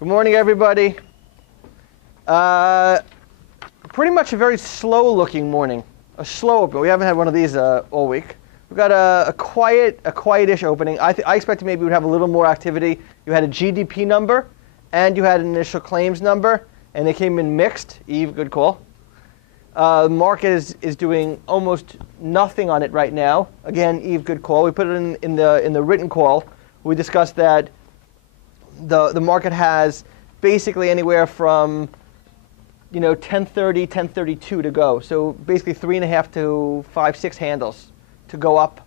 Morning, everybody. Pretty much a very slow-looking morning. A slow open. We haven't had one of these all week. We've got a quietish opening. I expected maybe we'd have a little more activity. You had a GDP number, and you had an initial claims number, and they came in mixed. Eve, good call. The market is doing almost nothing on it right now. Again, Eve, good call. We put it in the written call. We discussed that the market has basically anywhere from 1030, 1032 to go. So basically 3.5 to 5, 6 handles to go up.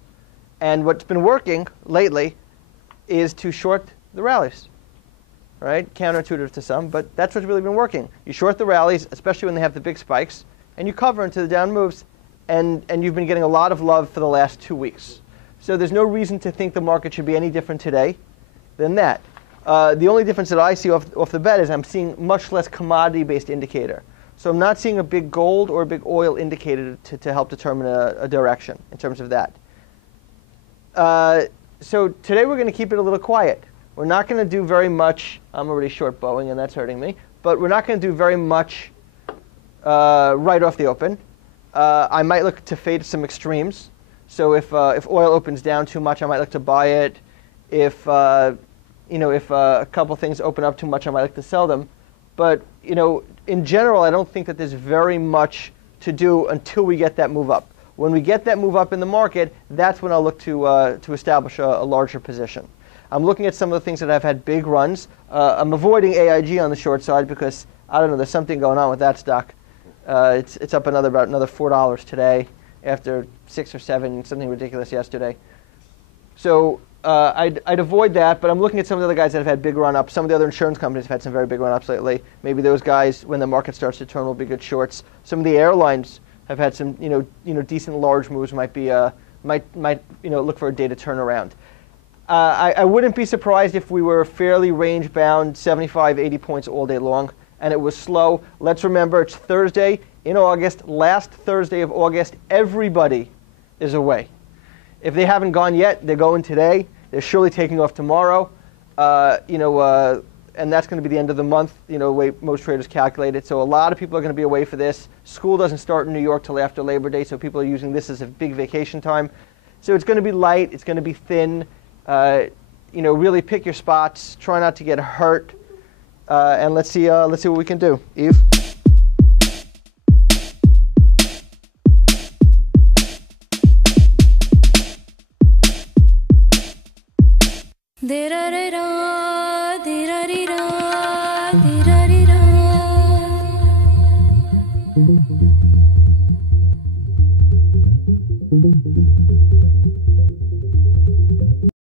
And what's been working lately is to short the rallies, right? Counterintuitive to some, but that's what's really been working. You short the rallies, especially when they have the big spikes, and you cover into the down moves, and you've been getting a lot of love for the last 2 weeks. So there's no reason to think the market should be any different today than that. The only difference that I see off the bat is I'm seeing much less commodity-based indicator. So I'm not seeing a big gold or a big oil indicator to help determine a direction in terms of that. So today we're going to keep it a little quiet. We're not going to do very much. I'm already short Boeing, and that's hurting me. But we're not going to do very much right off the open. I might look to fade some extremes. So if oil opens down too much, I might look to buy it. If a couple things open up too much, I might like to sell them. But in general, I don't think that there's very much to do until we get that move up. When we get that move up in the market, that's when I'll look to establish a larger position. I'm looking at some of the things that have had big runs. I'm avoiding AIG on the short side because, I don't know, there's something going on with that stock. It's up about another $4 today after 6 or 7, something ridiculous yesterday. So I'd avoid that, but I'm looking at some of the other guys that have had big run-ups. Some of the other insurance companies have had some very big run-ups lately. Maybe those guys, when the market starts to turn, will be good shorts. Some of the airlines have had some, decent large moves. Might look for a day to turn around. I wouldn't be surprised if we were fairly range-bound, 75, 80 points all day long, and it was slow. Let's remember, it's Thursday in August, last Thursday of August. Everybody is away. If they haven't gone yet, they're going today. They're surely taking off tomorrow. And that's going to be the end of the month, the way most traders calculate it. So a lot of people are going to be away for this. School doesn't start in New York till after Labor Day, so people are using this as a big vacation time. So it's going to be light. It's going to be thin. Really pick your spots. Try not to get hurt. And let's see what we can do. Eve?